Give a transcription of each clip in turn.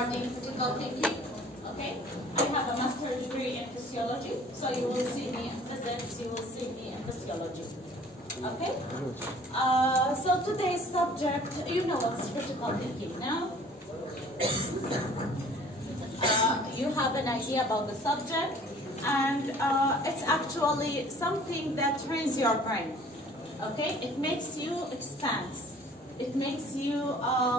regarding critical thinking. Okay, I have a master's degree in physiology, so you will see me in physics, you will see me in physiology. Okay, so today's subject, you know what's critical thinking now. You have an idea about the subject, and it's actually something that trains your brain. Okay, it makes you expand. It makes you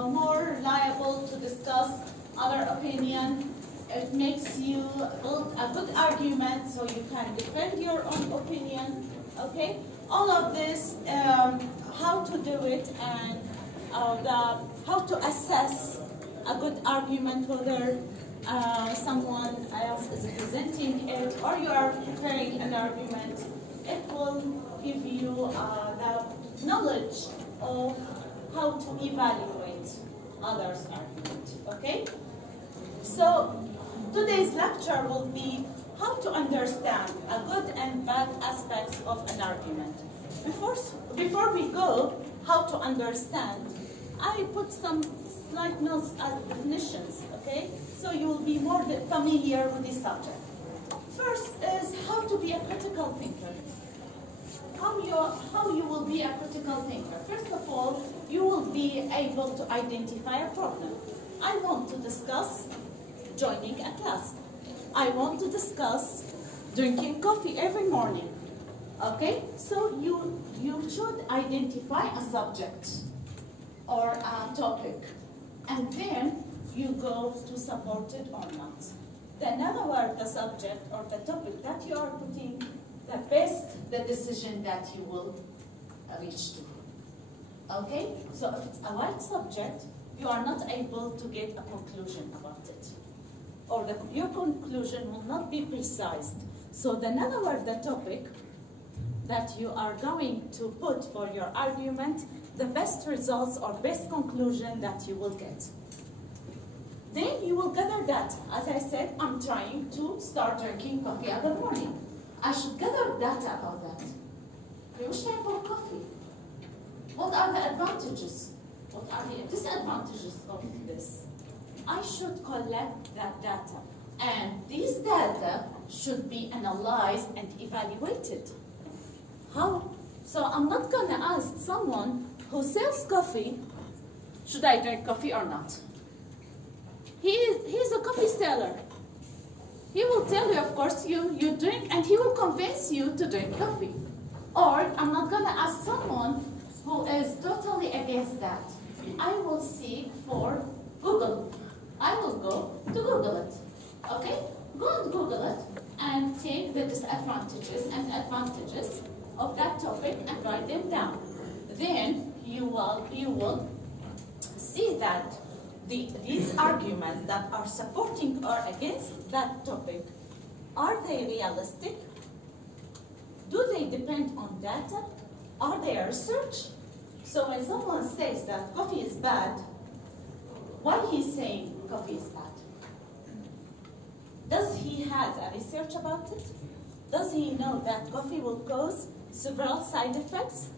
more liable to discuss other opinion. It makes you build a good argument so you can defend your own opinion. Okay, all of this, how to do it, and how to assess a good argument, whether someone else is presenting it or you are preparing an argument. It will give you the knowledge of how to evaluate others' argument. Okay? So today's lecture will be how to understand a good and bad aspects of an argument. Before we go, how to understand, I put some slight notes as definitions, okay? So you will be more familiar with this subject. First is how to be a critical thinker. How you will be a critical thinker. First of all, you will be able to identify a problem. I want to discuss joining a class. I want to discuss drinking coffee every morning. Okay? So you should identify a subject or a topic, and then you go to support it or not. Then evaluate the subject or the topic that you are putting the decision that you will reach to. Okay? So if it's a wide subject, you are not able to get a conclusion about it. Or your conclusion will not be precise. So the narrower the topic that you are going to put for your argument, the best results or best conclusion that you will get. Then you will gather data. As I said, I'm trying to start drinking coffee in the morning. I should gather data about that. Which type of coffee? What are the advantages? What are the disadvantages of this? I should collect that data. And these data should be analyzed and evaluated. How? So I'm not going to ask someone who sells coffee, should I drink coffee or not? He's a coffee seller. He will tell you, of course, you drink, and he will convince you to drink coffee. Or I'm not going to ask someone who is totally against that. I will seek for Google. I will go to Google it. Okay? Go and Google it and take the disadvantages and advantages of that topic and write them down. Then you will see that these arguments that are supporting or against that topic, are they realistic? Do they depend on data? Are they research? So when someone says that coffee is bad, why he's saying coffee is bad? Does he have a research about it? Does he know that coffee will cause several side effects?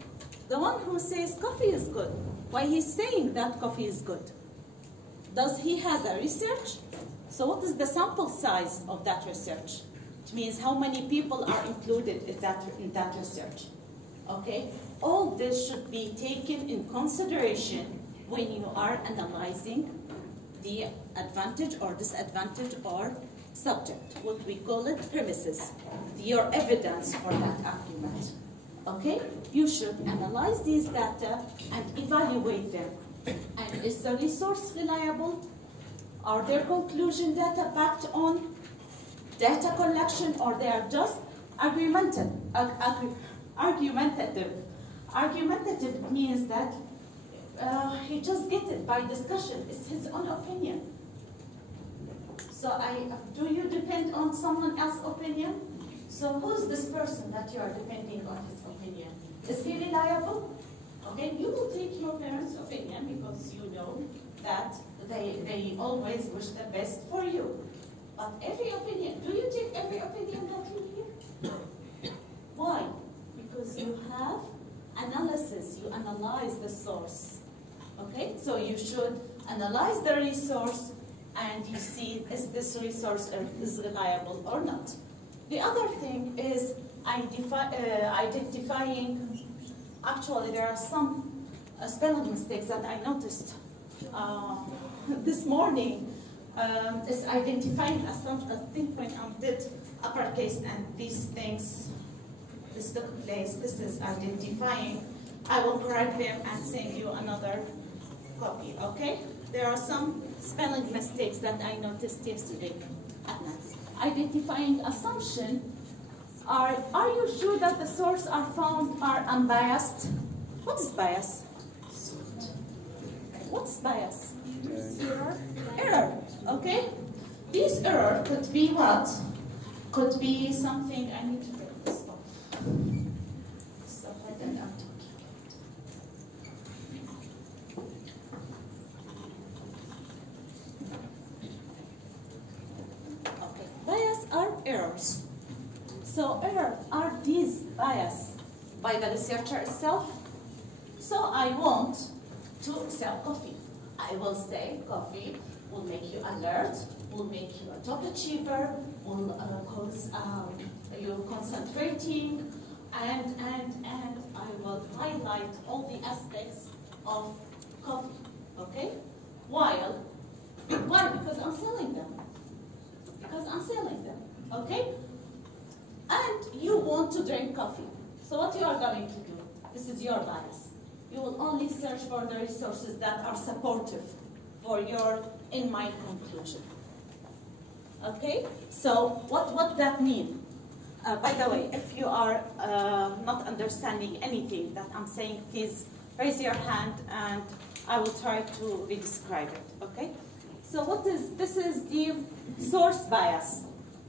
The one who says coffee is good, why he's saying that coffee is good? Does he have a research? So what is the sample size of that research? It means how many people are included in that research. Okay? All this should be taken in consideration when you are analyzing the advantage or disadvantage or subject. What we call it premises, your evidence for that argument. Okay? You should analyze these data and evaluate them. And is the resource reliable? Are their conclusion data backed on data collection, or they are just argumentative? Argumentative means that he just gets it by discussion. It's his own opinion. So do you depend on someone else's opinion? So who's this person that you are depending on his opinion? Is he reliable? Okay, you will take your parents' opinion because you know that they always wish the best for you. But every opinion, do you take every opinion that you hear? Why? Because you have analysis, you analyze the source. Okay, so you should analyze the resource and you see is this resource is reliable or not. The other thing is identifying. Actually, there are some spelling mistakes that I noticed this morning. Is identifying assumption. I think when I did uppercase and these things, this took place, this is identifying. I will correct them and send you another copy, okay? There are some spelling mistakes that I noticed yesterday at night. Identifying assumption. Are you sure that the source are found are unbiased? What is bias? What's bias? Error. Error, okay? This error could be what? Could be something, I need to take this off. Stop it and I'm talking. Okay, bias are errors. So errors are these bias by the researcher itself. So I want to sell coffee. I will say coffee will make you alert, will make you a top achiever, will cause you concentrating, and I will highlight all the aspects of coffee, okay? Why? Because I'm selling them. Because I'm selling them, okay? And you want to drink coffee. So what you are going to do, this is your bias. You will only search for the resources that are supportive for your in-mind conclusion. Okay? So what that mean? By the way, if you are not understanding anything that I'm saying, please raise your hand and I will try to re-describe it. Okay? So this is the source bias.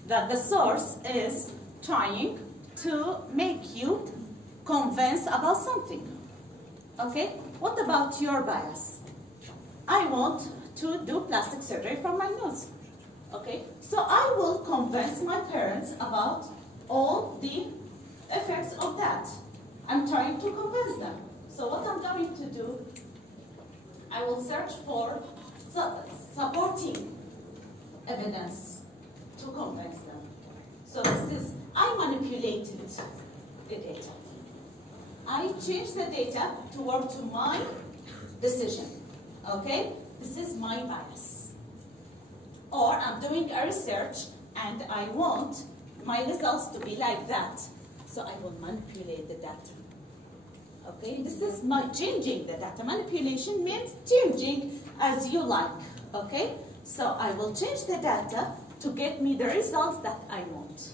That the source is trying to make you convinced about something. Okay? What about your bias? I want to do plastic surgery for my nose. Okay? So I will convince my parents about all the effects of that. I'm trying to convince them. So what I'm going to do, I will search for supporting evidence to convince them. So this is, I manipulated the data. I changed the data toward to my decision. Okay? This is my bias. Or I'm doing a research and I want my results to be like that. So I will manipulate the data. Okay? This is my changing the data. Manipulation means changing as you like. Okay? So I will change the data to get me the results that I want.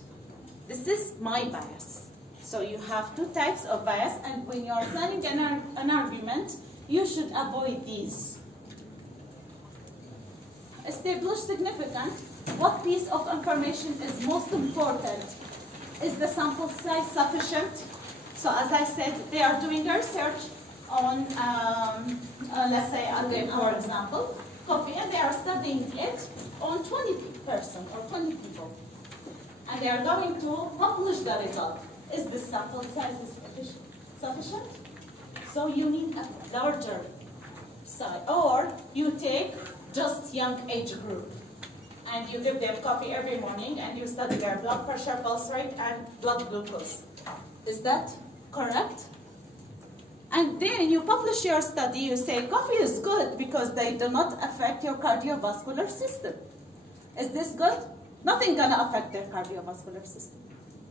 This is my bias. So you have two types of bias, and when you are planning an argument, you should avoid these. Establish significant. What piece of information is most important? Is the sample size sufficient? So as I said, they are doing a research on, let's say, again, for example, coffee, and they are studying it on 20 person or 20 people. And they are going to publish the result. Is the sample size sufficient? So you need a larger size. Or you take just young age group and you give them coffee every morning and you study their blood pressure, pulse rate, and blood glucose. Is that correct? And then you publish your study, you say coffee is good because they do not affect your cardiovascular system. Is this good? Nothing gonna affect their cardiovascular system.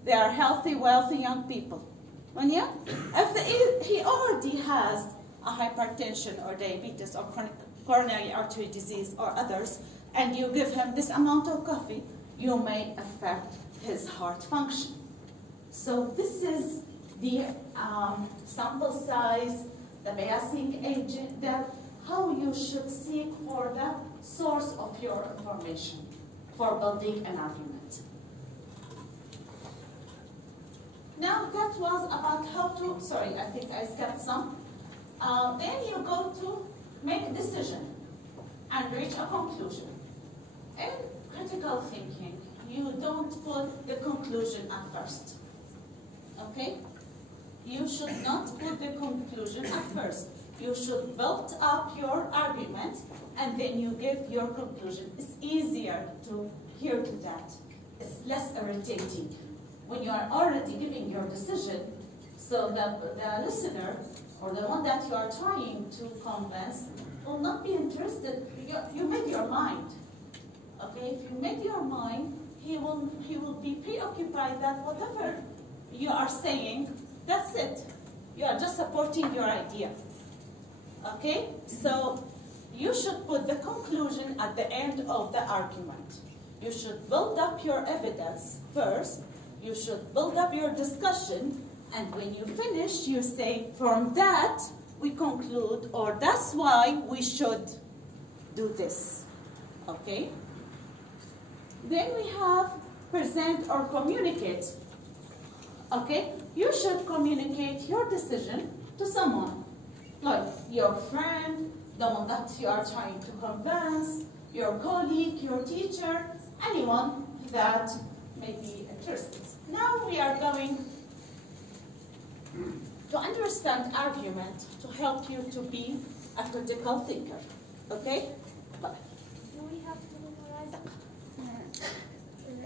They are healthy, wealthy young people. When if he already has a hypertension or diabetes or coronary artery disease or others, and you give him this amount of coffee, you may affect his heart function. So this is the sample size, the biasing agent, how you should seek for the source of your information for building an argument. Now that was about how to, sorry, I think I skipped some. Then you go to make a decision and reach a conclusion. In critical thinking, you don't put the conclusion at first. Okay? You should not put the conclusion at first. You should build up your argument and then you give your conclusion. It's easier to hear to that. It's less irritating. When you are already giving your decision, so the listener or the one that you are trying to convince will not be interested. You made your mind. Okay, if you made your mind, he will be preoccupied that whatever you are saying, that's it. You are just supporting your idea. Okay, so you should put the conclusion at the end of the argument. You should build up your evidence first. You should build up your discussion. And when you finish, you say, from that, we conclude, or that's why we should do this. Okay? Then we have present or communicate. Okay? You should communicate your decision to someone, like your friend, the one that you are trying to convince, your colleague, your teacher, anyone that may be interested. Now we are going to understand argument to help you to be a critical thinker. Okay? Do we have to memorize?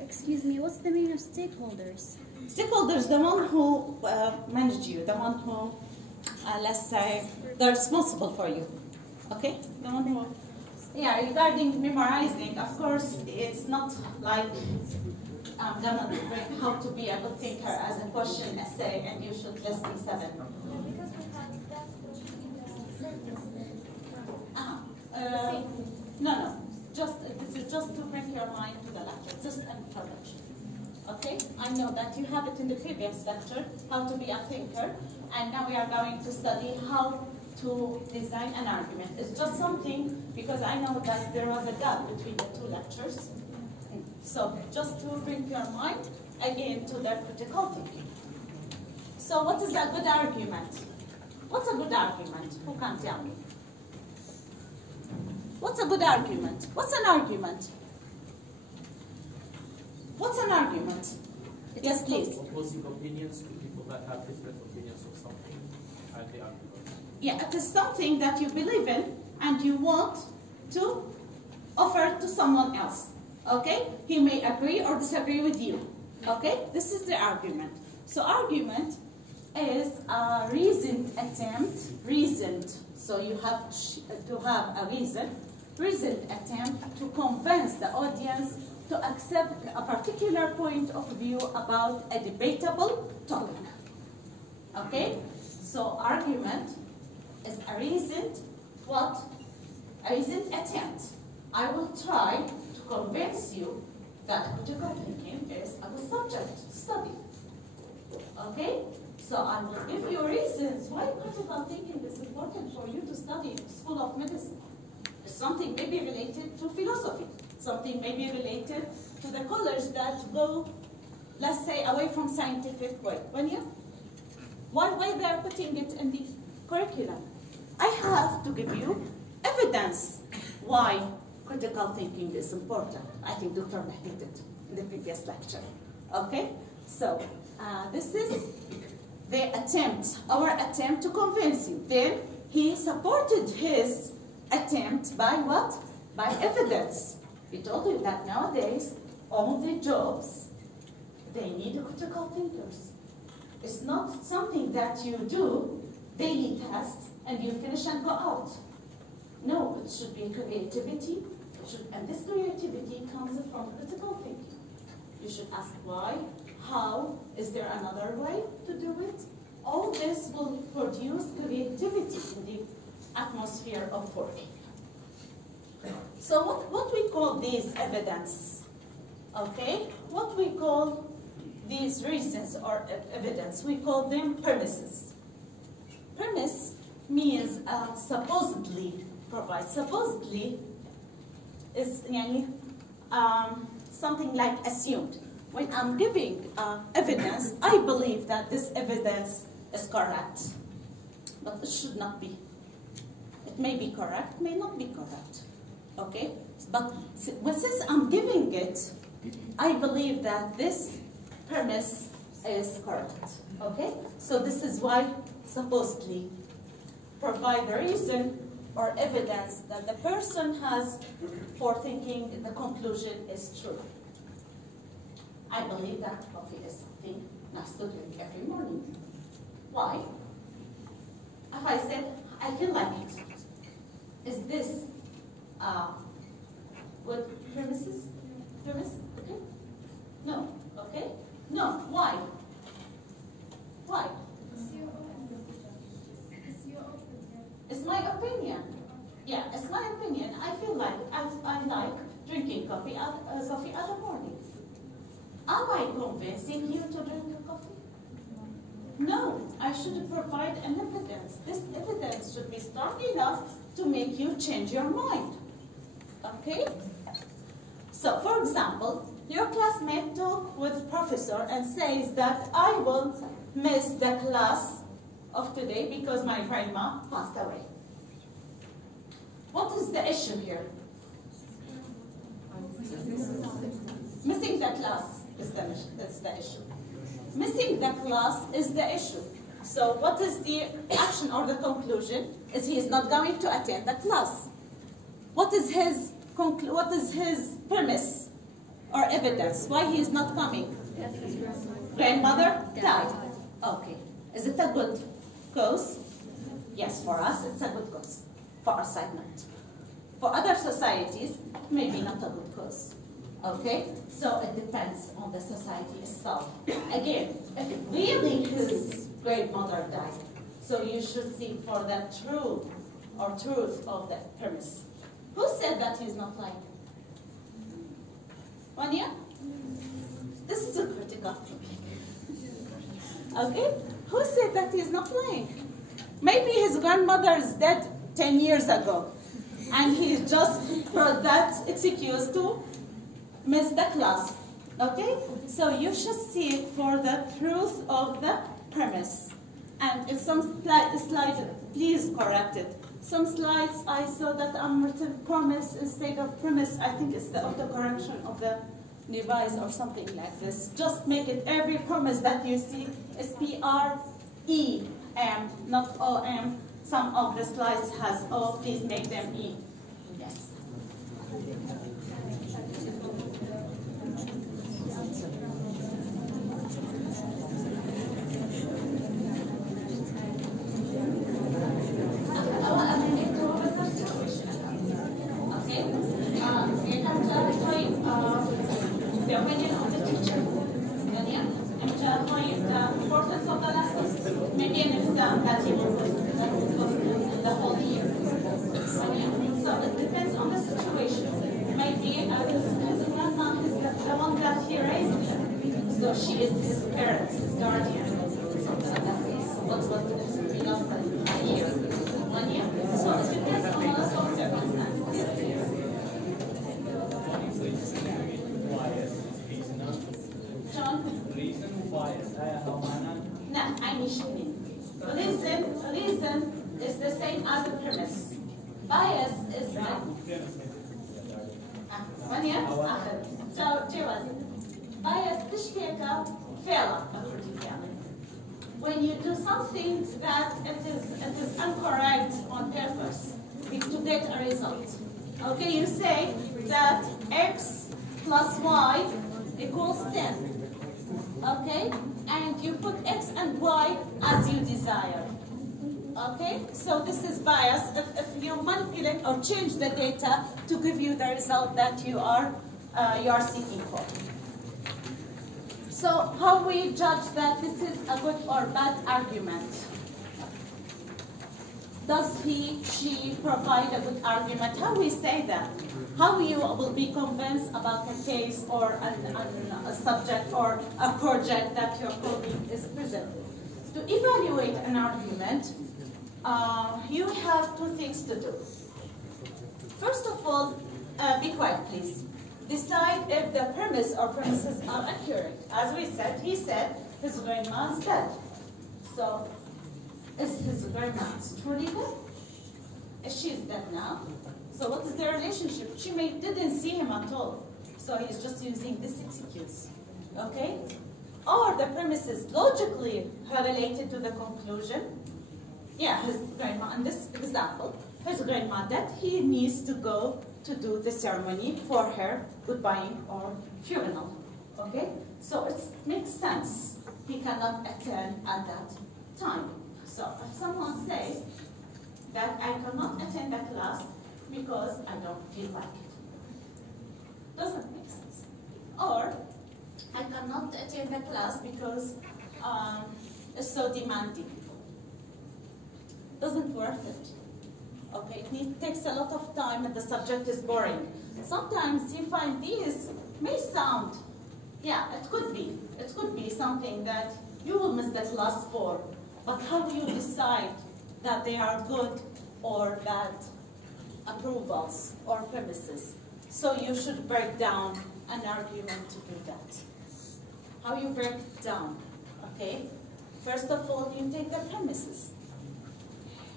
Excuse me, what's the meaning of stakeholders? Stakeholders, the one who manage you, the one who, let's say, they're responsible for you. Okay? The one who, yeah, regarding memorizing, of course, it's not like I'm gonna bring how to be a good thinker as a question essay and you should list me 7. Because we have that question in the sentence. No. This is just to bring your mind to the lecture, just an introduction. Okay? I know that you have it in the previous lecture, how to be a thinker, and now we are going to study how to design an argument. It's just something, because I know that there was a gap between the 2 lectures. So just to bring your mind again to the critical thinking. So what is a good argument? What's a good argument? Who can tell me? What's a good argument? What's an argument? What's an argument? Yes, please. Opposing opinions to people that have different opinions of something, and they argue. Yeah, it is something that you believe in and you want to offer to someone else. Okay? He may agree or disagree with you. Okay? This is the argument. So argument is a reasoned attempt, so you have to have a reasoned attempt to convince the audience to accept a particular point of view about a debatable topic. Okay? So argument is a reasoned what? A reasoned attempt. I will try to convince you that critical thinking is a good subject to study. Okay? So I will give you reasons why critical thinking is important for you to study in the School of Medicine. Something may be related to philosophy. Something may be related to the colors that go, let's say, away from scientific way. Why they are putting it in the curriculum? I have to give you evidence why critical thinking is important. I think Dr. Mahdi did in the previous lecture. Okay? So, this is the attempt, our attempt to convince you. Then, he supported his attempt by what? By evidence. He told you that nowadays, all the jobs, they need critical thinkers. It's not something that you do, daily tasks, and you finish and go out. No, it should be creativity, and this creativity comes from critical thinking. You should ask why, how, is there another way to do it? All this will produce creativity in the atmosphere of working. So what we call these evidence, okay? What we call these reasons or evidence, we call them premises. Premise means supposedly provide. Supposedly is something like assumed. When I'm giving evidence, I believe that this evidence is correct, but it should not be. It may be correct, may not be correct. Okay? But since I'm giving it, I believe that this premise is correct. Okay? So this is why supposedly provide the reason or evidence that the person has for thinking the conclusion is true. I believe that coffee is something nice to drink every morning. Why? If I said, I feel like it, is this good premise? Okay? No. Okay? No. Why? Why? It's my opinion. Yeah, it's my opinion. I feel like I like drinking coffee every morning. Am I convincing you to drink coffee? No, I should provide an evidence. This evidence should be strong enough to make you change your mind. Okay? So, for example, your classmate talks with professor and says that I will miss the class of today because my grandma passed away. What is the issue here? Missing the class is the issue. Missing the class is the issue. So what is the action or the conclusion? Is he is not going to attend the class. What is his premise or evidence? Why he is not coming? Grandmother died. Okay. Is it a good cause? Yes, for us it's a good cause. For our segment. For other societies, maybe not a good cause. Okay? So it depends on the society itself. Again, if really his grandmother died, so you should seek for the truth of the premise. Who said that he's not lying? Wanya? This is a critical topic. Okay? Who said that he's not lying? Maybe his grandmother is dead 10 years ago, and he just brought that excuse to miss the class. Okay? So you should seek for the truth of the premise. And in some slides, please correct it. Some slides I saw that written promise instead of premise. I think it's the autocorrection of the device or something like this. Just make it every promise that you see is P-R-E-M, not O-M. Some of the slides has O, please make them E. Yes. The opinion of the teacher. The importance of the lessons. Maybe an exam that he will the whole year. So it depends on the situation. Maybe his grandma is the one that he raised him. So she is his parent, his guardian. Something like that. What we lost a year. 1 year. So it depends on a lot of circumstances. No, reason is the same as the premise. Bias is bias تشتيك فعلا. When you do something that it is incorrect on purpose to get a result. Okay, you say that x plus y equals 10. Okay, and you put x and y as you desire. Okay, so this is bias if you manipulate or change the data to give you the result that you are seeking for. So how we judge that this is a good or bad argument? Does she provide a good argument? How we say that? How you will be convinced about a case or a subject or a project that your colleague is presenting? To evaluate an argument, you have two things to do. First of all, be quiet, please. Decide if the premise or premises are accurate. As we said, he said his grandma is dead. So, is his grandma truly dead? Is she dead now? So what is the relationship? She didn't see him at all. So he's just using this excuse. Okay? Or the premise is logically related to the conclusion. Yeah, his grandma, in this example, his grandma, that he needs to go to do the ceremony for her goodbye or funeral. Okay? So it makes sense. He cannot attend at that time. So if someone says that I cannot attend the class because I don't feel like it, doesn't make sense. Or I cannot attend the class because it's so demanding. Doesn't worth it. Okay, it takes a lot of time and the subject is boring. Sometimes you find these may sound, yeah, it could be something that you will miss the class for. But how do you decide that they are good or bad approvals or premises? So you should break down an argument to do that. How you break it down? Okay, first of all, you take the premises.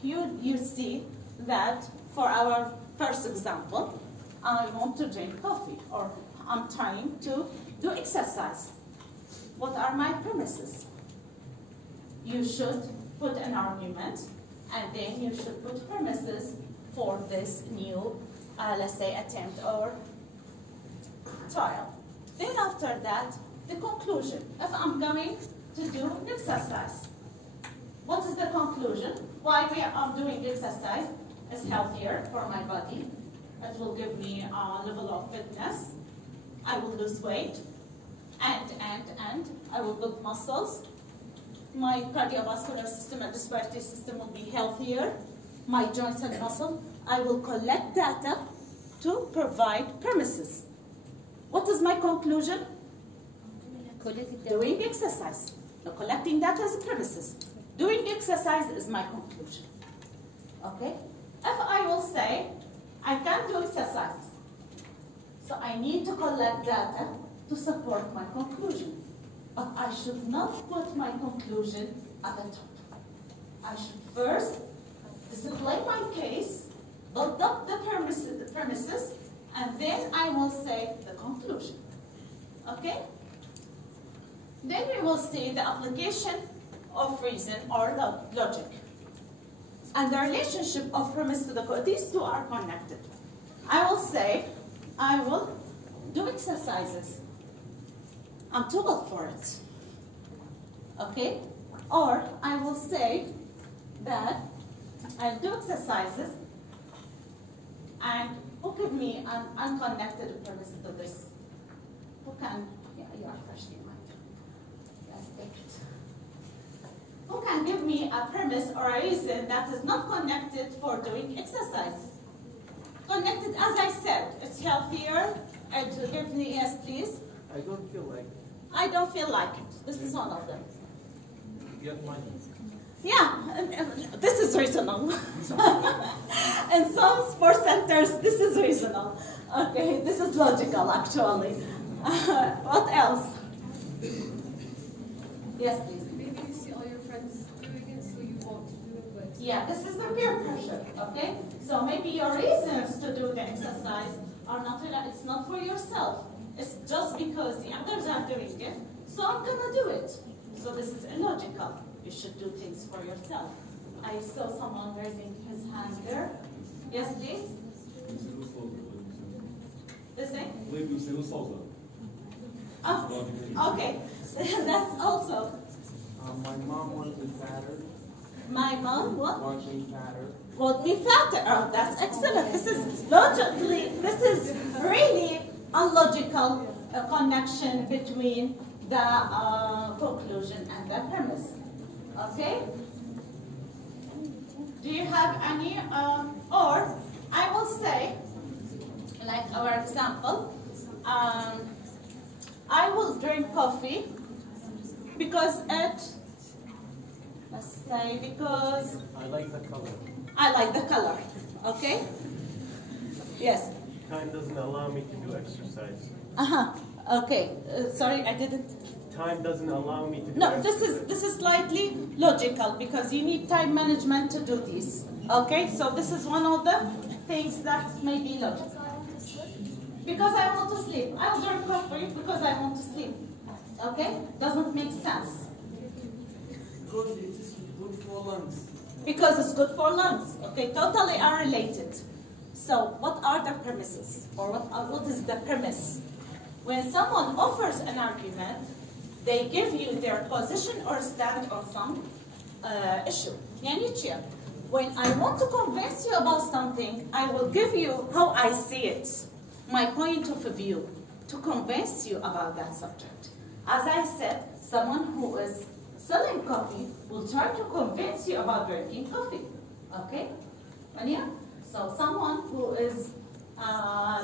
You see that for our first example, I want to drink coffee or I'm trying to do exercise. What are my premises? You should put an argument and then you should put premises for this new, let's say, attempt or trial. Then after that, the conclusion. If I'm going to do exercise, what is the conclusion? Why we are doing exercise is healthier for my body. It will give me a level of fitness. I will lose weight, and I will build muscles. My cardiovascular system and respiratory system will be healthier. My joints and muscle. I will collect data to provide premises. What is my conclusion? Doing exercise. Now, collecting data is premises. Doing exercise is my conclusion. Okay? If I will say, I can't do exercise, so I need to collect data to support my conclusion. But I should not put my conclusion at the top. I should first display my case, build up the premises, and then I will say the conclusion. Okay? Then we will see the application of reason or logic. And the relationship of premise to the code, these two are connected. I will say, I will do exercises. I'm too old for it. Okay? Or I will say that I'll do exercises and who give me an unconnected premise to this? Who can, yeah, you are freshly minded. Yes, take it. Who can give me a premise or a reason that is not connected for doing exercise? Connected, as I said, it's healthier, and to give me, yes, please. I don't feel like it. I don't feel like it. This is one of them. You have money. Yeah, this is reasonable. In some sports centers, this is reasonable. Okay, this is logical, actually. What else? Yes, please. Maybe you see all your friends doing it, so you want to do it, but... Yeah, this is the peer pressure, okay? So maybe your reasons to do the exercise are not, it's not for yourself. It's just because the others are doing it, so I'm gonna do it. So this is illogical. You should do things for yourself. I saw someone raising his hand there. Yes, please? This thing? Oh, okay. That's also. My mom wants me fatter. My mom, what? Wants me fatter. Want me fatter. Oh, that's excellent. This is logically, this is really a logical connection between the conclusion and the premise. Okay? Do you have any, or I will say, like our example, I will drink coffee because let's say because I like the color. I like the color, okay? Yes. Time doesn't allow me to do exercise. Okay. Sorry, I didn't. Time doesn't allow me to do No, exercise. this is slightly logical because you need time management to do this. Okay, so this is one of the things that may be logical. Because I want to sleep. I will drink coffee because I want to sleep. Okay? Doesn't make sense. Because it is good for lungs. because it's good for lungs. Okay, totally unrelated. So what are the premises, or what is the premise? When someone offers an argument, they give you their position or stand on some issue. يعني cheer. When I want to convince you about something, I will give you how I see it, my point of view, to convince you about that subject. As I said, someone who is selling coffee will try to convince you about drinking coffee. Okay? Ania? So someone who is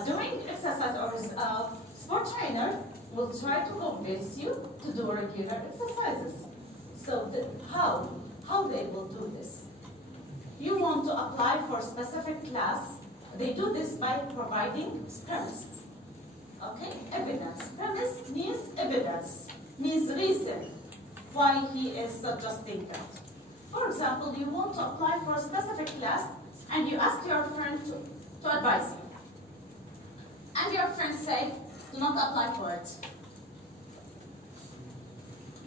doing exercise or is a sport trainer will try to convince you to do regular exercises. So how they will do this? You want to apply for a specific class, they do this by providing premise. Okay, evidence. Premise means evidence, means reason why he is suggesting that. For example, you want to apply for a specific class and you ask your friend to advise you. And your friend say, do not apply for it.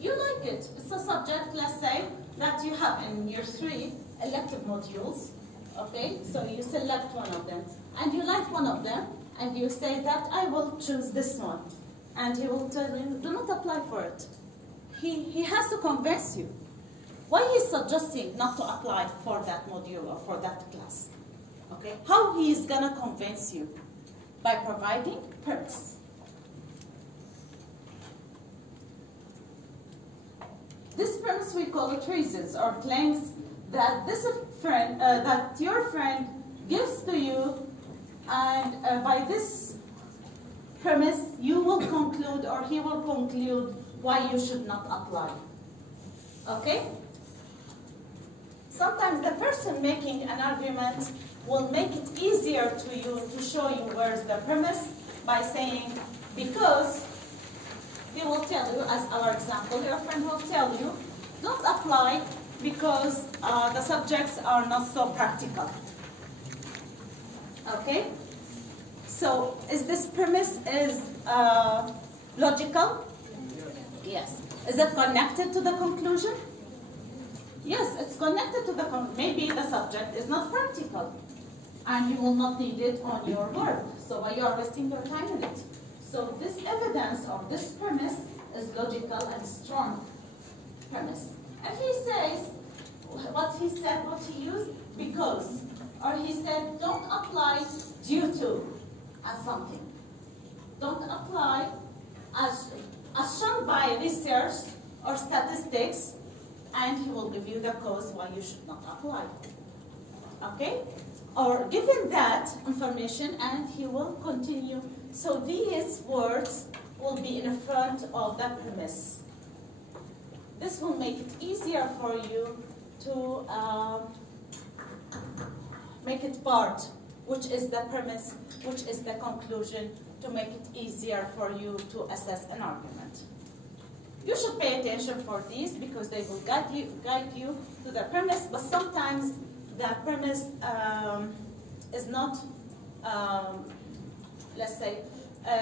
You like it. It's a subject, let's say, that you have in your 3 elective modules. Okay, so you select one of them. And you like one of them, and you say that I will choose this one. And he will tell you, do not apply for it. He has to convince you. Why he's suggesting not to apply for that module or for that class? Okay, how he is gonna convince you? By providing premise. This premise we call it reasons or claims that that your friend gives to you, and by this premise you will conclude or he will conclude why you should not apply. Okay? Sometimes the person making an argument will make it easier to you to show you where's the premise by saying, because he will tell you, as our example, your friend will tell you, don't apply because the subjects are not so practical. Okay? So, is this premise logical? Yes. Is it connected to the conclusion? Yes, it's connected to the conclusion. Maybe the subject is not practical and you will not need it on your work. So why you are wasting your time in it? So this evidence or this premise is logical and strong premise. If he says what he said, what he used, because, or he said don't apply due to as something. Don't apply as shown by research or statistics, and he will give you the cause why you should not apply. Okay? Or given that information, and he will continue. So these words will be in front of the premise. This will make it easier for you to make it part, which is the premise, which is the conclusion, to make it easier for you to assess an argument. You should pay attention for these because they will guide you to the premise, but sometimes the premise is not, let's say,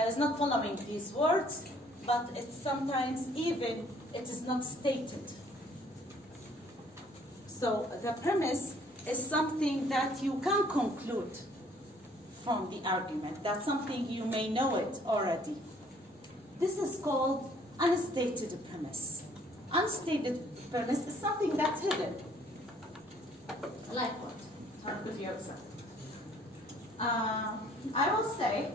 is not following these words, but it's sometimes even it is not stated. So the premise is something that you can conclude from the argument. That's something you may know it already. This is called unstated premise. Unstated premise is something that's hidden. Like what? I'll give you an example. I will say,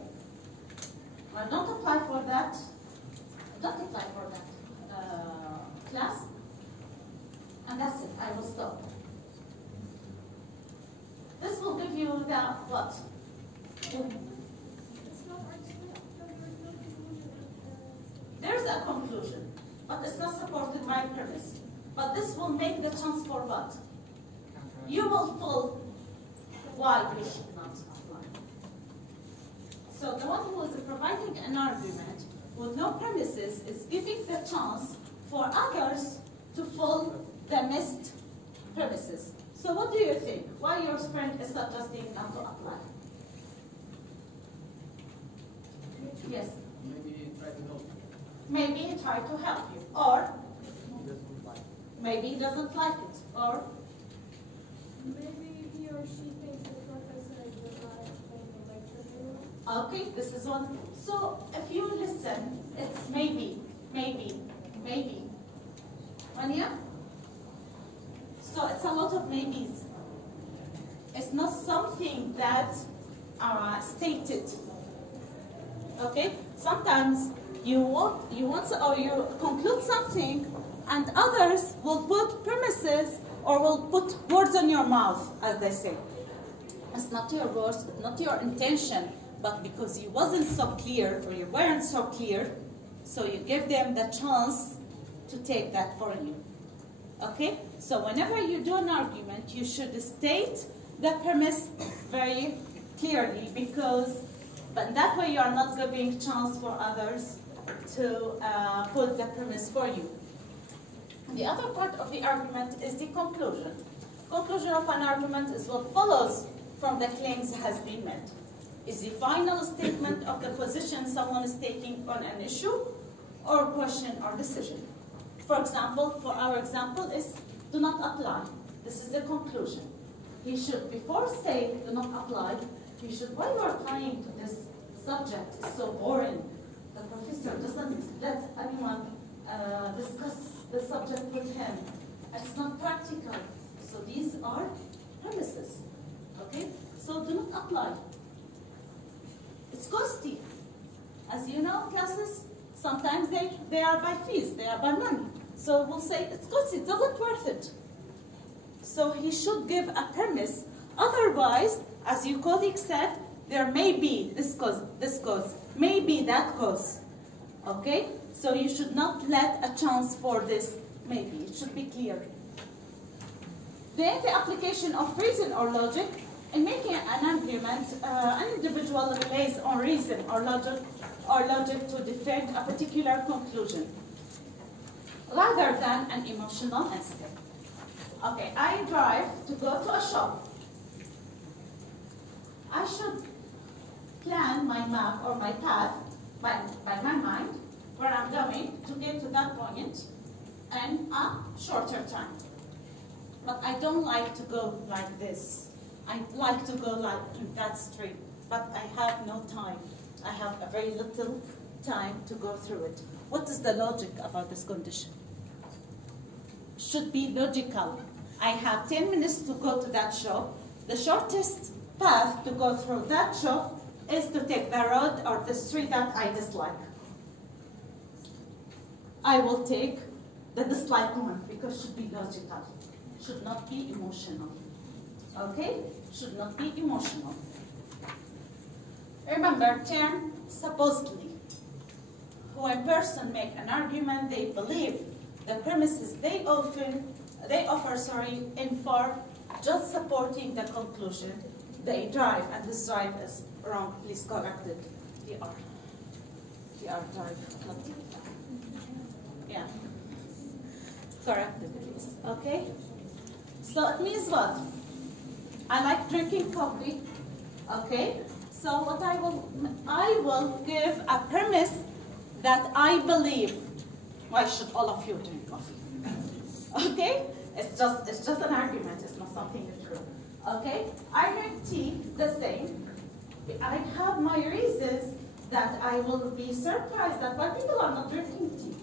don't apply for that. Don't apply for that class, and that's it. I will stop. This will give you the what? There's a conclusion, but it's not supported by premise. But this will make the chance for what? You will fall why you should not apply. So the one who is providing an argument with no premises is giving the chance for others to fall the missed premises. So what do you think? Why your friend is suggesting not to apply? Yes. Maybe try to help. Maybe he tried to help you, or maybe he doesn't like it, or Maybe he or she thinks the professor is not paying the lecture very well. Okay, this is one. So if you listen, it's maybe, maybe, maybe. Anya? So it's a lot of maybes. It's not something that stated. Okay? Sometimes you conclude something, and others will put premises or will put words on your mouth, as they say. It's not your words, it's not your intention, but because you wasn't so clear or you weren't so clear, so you give them the chance to take that for you. Okay? So whenever you do an argument, you should state the premise very clearly, but that way you are not giving chance for others to put the premise for you. The other part of the argument is the conclusion. Conclusion of an argument is what follows from the claims has been made. Is the final statement of the position someone is taking on an issue or question or decision. For example, for our example is do not apply. This is the conclusion. He should, before saying do not apply, he should, why you are applying to this subject is so boring. The professor doesn't let anyone discuss the subject with him. It's not practical. So these are premises. Okay? So do not apply. It's costly. As you know, classes, sometimes they are by fees, they are by money. So we'll say it's costly, it doesn't worth it. So he should give a premise. Otherwise, as your colleague said, there may be this cause, maybe that cause. Okay? So you should not let a chance for this maybe. It should be clear. Then the application of reason or logic. In making an argument, an individual relies on reason or logic to defend a particular conclusion, rather than an emotional instinct. Okay, I drive to go to a shop. I should plan my map or my path by my mind where I'm going to get to that point in a shorter time. But I don't like to go like this. I like to go like in that street, but I have no time. I have a very little time to go through it. What is the logic about this condition? Should be logical. I have 10 minutes to go to that shop. The shortest path to go through that shop is to take the road or the street that I dislike. I will take the disliked one because it should be logical. Should not be emotional. Okay? Should not be emotional. Remember, term supposedly. When a person make an argument, they believe the premises they offer, in for just supporting the conclusion. They drive, and this drive is wrong. Please correct it. DR drive, not yeah. Correct it, please. Okay? So it means what? I like drinking coffee. Okay? So what I will give a premise that I believe. Why should all of you drink coffee? Okay? It's just an argument. It's not something true. Okay? I drink tea the same. I have my reasons that I will be surprised that why people are not drinking tea.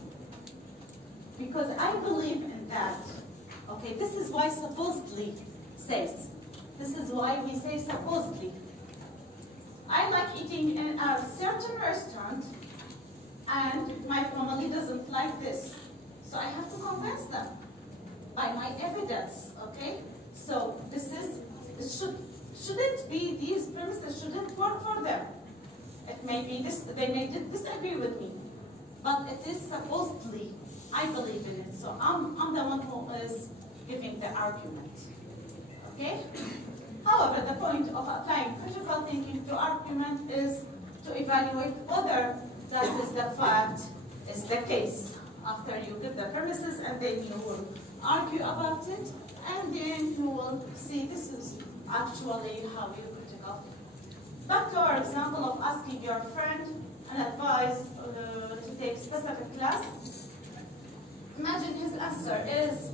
Because I believe in that. Okay? This is why supposedly says. This is why we say supposedly. I like eating in a certain restaurant, and my family doesn't like this. So I have to convince them by my evidence, okay? So shouldn't be, these premises shouldn't work for them. It may be this, they may disagree with me, but it is supposedly, I believe in it. So I'm the one who is giving the argument, okay? However, the point of applying critical thinking to argument is to evaluate whether that is the fact, is the case. After you give the premises, and then you will argue about it, and then you will see this is actually how you critical. Back to our example of asking your friend an advice to take specific class. Imagine his answer is,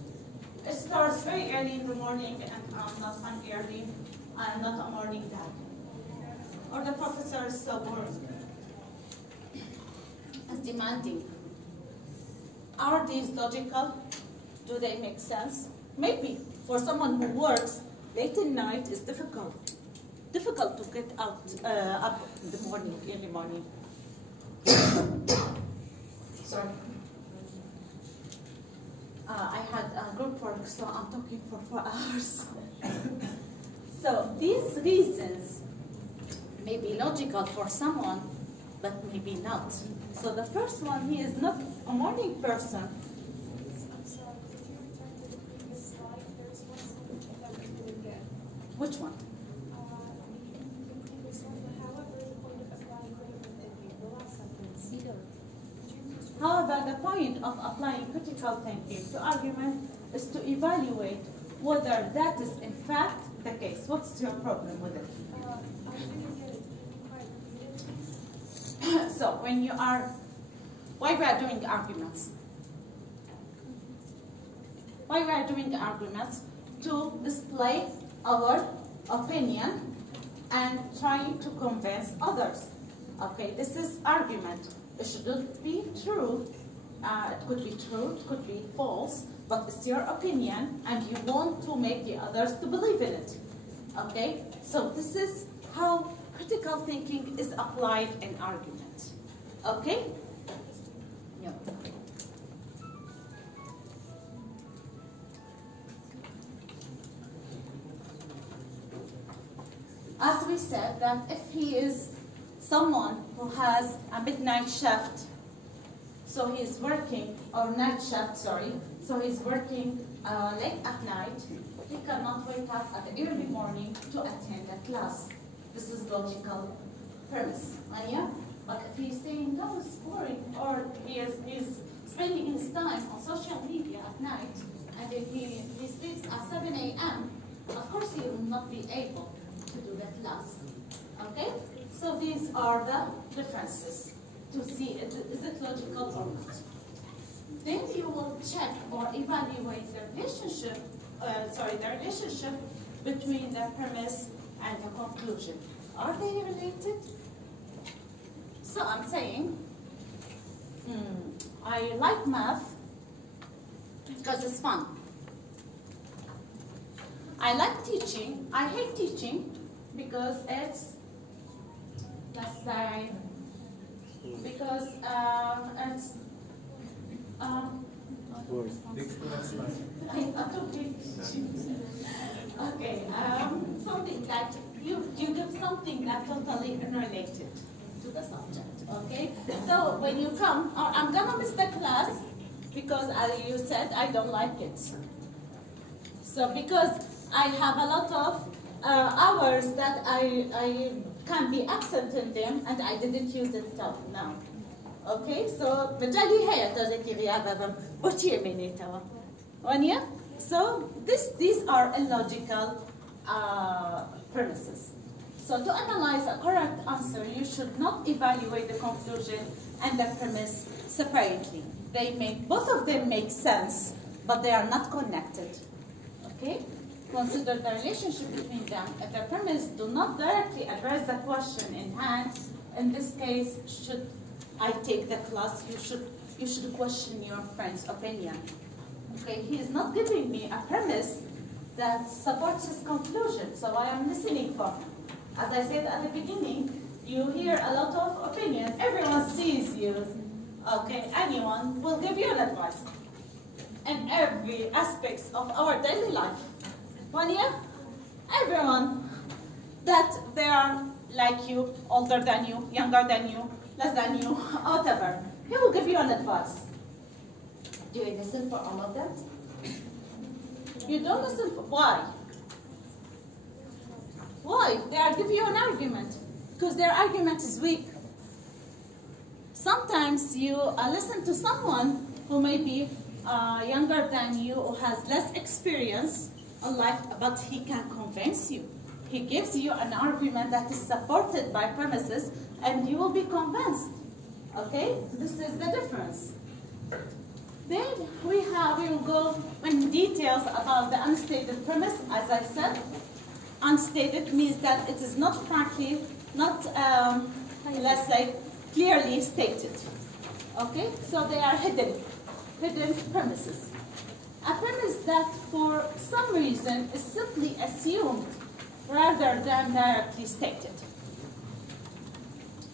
It starts very early in the morning, and I'm not a morning dad. Or the professor is so boring. It's demanding. Are these logical? Do they make sense? Maybe. For someone who works late at night, it's difficult. Difficult to get out up in the morning, early morning. Sorry. I had group work, so I'm talking for 4 hours. So these reasons may be logical for someone, but maybe not. So the first one, he is not a morning person. I'm sorry, could you return to the previous slide? There's one sentence that we did again. Which one? The previous one, however, the point of applying critical thinking, the last sentence. Could you please However, the point of applying critical thinking to argument is to evaluate whether that is in fact the case. What's your problem with it? I didn't get it. Can you quite repeat it? So when you are, why we are doing arguments? Why we are doing arguments? To display our opinion and trying to convince others. Okay, this is argument. It shouldn't be true. It could be true, it could be false, but it's your opinion and you want to make the others to believe in it. Okay, so this is how critical thinking is applied in argument. Okay? Yeah. As we said, that if he is someone who has a midnight shift, so he's working, or night shift, sorry, so he's working late at night, he cannot wake up at the early morning to attend a class. This is logical premise. Yeah? But if he's saying, no, it's boring, or he's spending his time on social media at night, and if he sleeps at 7 a.m., of course he will not be able to do that class. Okay? So these are the differences to see is it logical or not. Then you will check or evaluate the relationship, between the premise and the conclusion. Are they related? So I'm saying, I like math because it's fun. I like teaching. I hate teaching because it's, let's say, because it's okay, something that you give something that totally unrelated to the subject. Okay, so when you come, or I'm gonna miss the class because you said I don't like it. So because I have a lot of hours that I can be absent in them and I didn't use it till now. Okay, so مجالي هي تذكر غياب بوشي مني توا. ونيا. So these are illogical premises. So to analyze a correct answer, you should not evaluate the conclusion and the premise separately. Both of them make sense, but they are not connected. Okay? Consider the relationship between them. If the premise do not directly address the question in hand, in this case, should I take the class? You should question your friend's opinion. Okay, he is not giving me a premise that supports his conclusion, so I am listening for him. As I said at the beginning, you hear a lot of opinions. Everyone sees you. Okay, anyone will give you an advice in every aspect of our daily life. One year, everyone that they are like you, older than you, younger than you, less than you, whatever, he will give you an advice. Do you listen for all of that? You don't listen for why? Why? They are giving you an argument because their argument is weak. Sometimes you listen to someone who may be younger than you or has less experience in life, but he can convince you. He gives you an argument that is supported by premises and you will be convinced. Okay? This is the difference. Then we will go in details about the unstated premise. As I said, unstated means that it is not frankly, not, let's say, clearly stated. Okay, so they are hidden premises. A premise that for some reason is simply assumed rather than directly stated.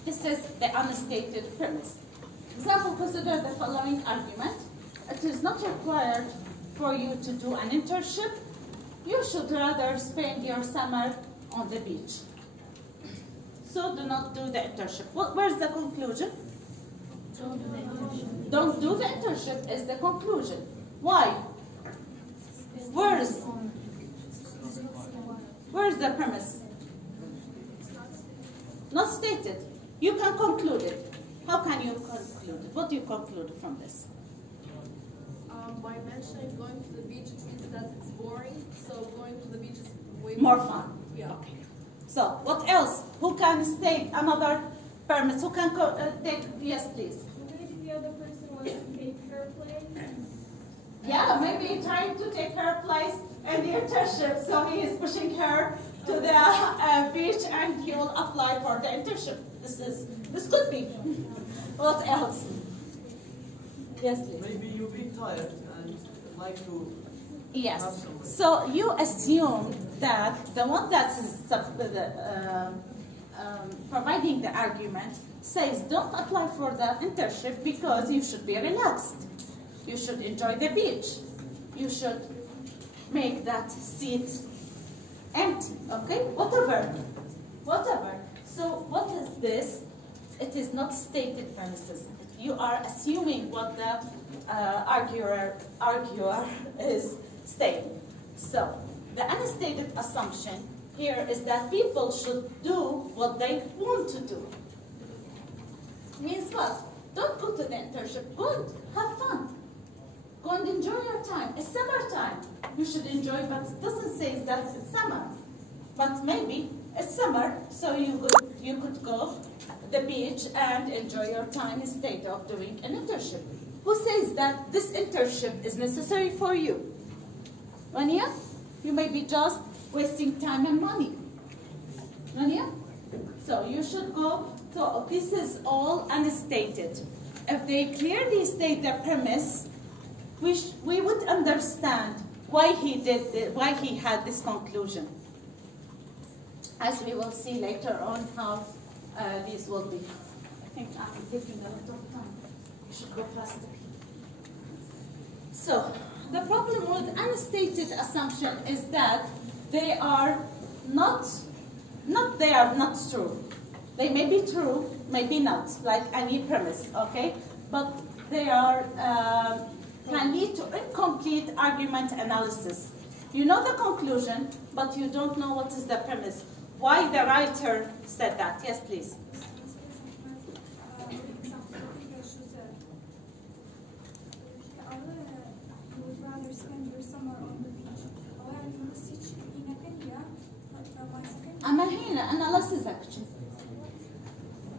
This is the unstated premise. Example, consider the following argument. It is not required for you to do an internship. You should rather spend your summer on the beach. So do not do the internship. Where's the conclusion? Don't do the internship is the conclusion. Why? Where's the premise? Not stated. You can conclude it. How can you conclude it? What do you conclude from this? By mentioning going to the beach, it means that it's boring. So going to the beach is way More fun. Yeah. Okay. So what else? Who can state another premise? Who can take? Yes, please. Maybe the other person wants to take her place. Yeah, maybe trying to take her place in the internship. So he is pushing her to the beach, and he will apply for the internship. This could be. What else? Yes, please. Maybe you'll be tired and like to. Yes. Have some rest. So you assume that the one that is providing the argument says don't apply for the internship because you should be relaxed. You should enjoy the beach. You should make that seat empty. Okay? Whatever. So what is this? It is not stated premises. You are assuming what the arguer is saying. So the unstated assumption here is that people should do what they want to do. Means what? Don't go to the internship. Go and have fun. Go and enjoy your time. It's summertime. You should enjoy, but it doesn't say that it's summer. But maybe it's summer, so you could go to the beach and enjoy your time instead of doing an internship. Who says that this internship is necessary for you? Rania? You may be just wasting time and money. Rania? So you should go. So this is all unstated. If they clearly state their premise, we would understand why he had this conclusion. As we will see later on how these will be. I think I'm taking a lot of time. You should go faster. So the problem with unstated assumption is that they are not true. They may be true, maybe not, like any premise, okay? But they are can lead to incomplete argument analysis. You know the conclusion, but you don't know what is the premise. Why the writer said that? Yes, please.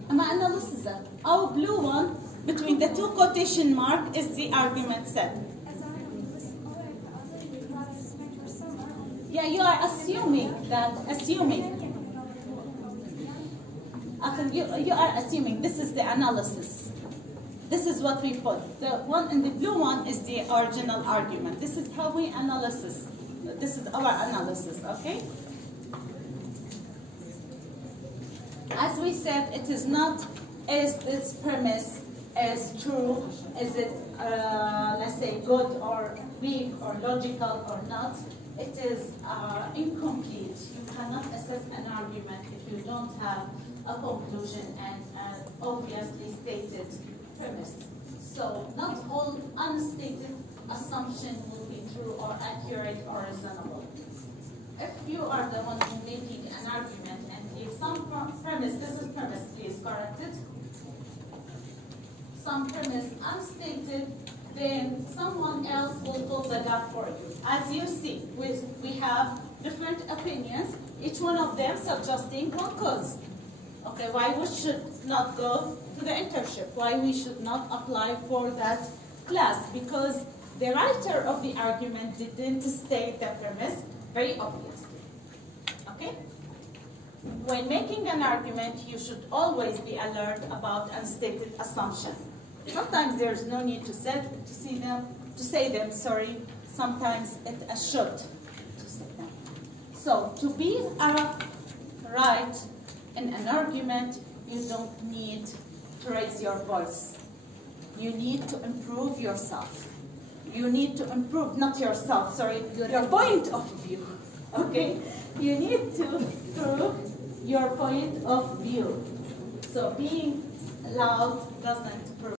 Analysis. Our blue one between the two quotation mark is the argument set. Yeah, you are assuming that. You are assuming this is the analysis. This is what we put. The one in the blue one is the original argument. This is how we analysis. This is our analysis, okay? As we said, it is not is this premise is true, is it, let's say, good or weak or logical or not. It is incomplete. You cannot assess an argument if you don't have a conclusion and an obviously stated premise. So not all unstated assumption will be true or accurate or reasonable. If you are the one making an argument and give some premise, this is premise, please correct it. Some premise unstated, then someone else will fill the gap for you. As you see, we have different opinions, each one of them suggesting one cause. Okay, why we should not go to the internship, why we should not apply for that class because the writer of the argument didn't state the premise very obviously. Okay? When making an argument, you should always be alert about unstated assumptions. Sometimes there's no need to say them. Sometimes it should to say them. So to be right in an argument, you don't need to raise your voice. You need to improve yourself. You need to improve, not yourself, sorry, your point of view. Okay? You need to improve your point of view. So being loud doesn't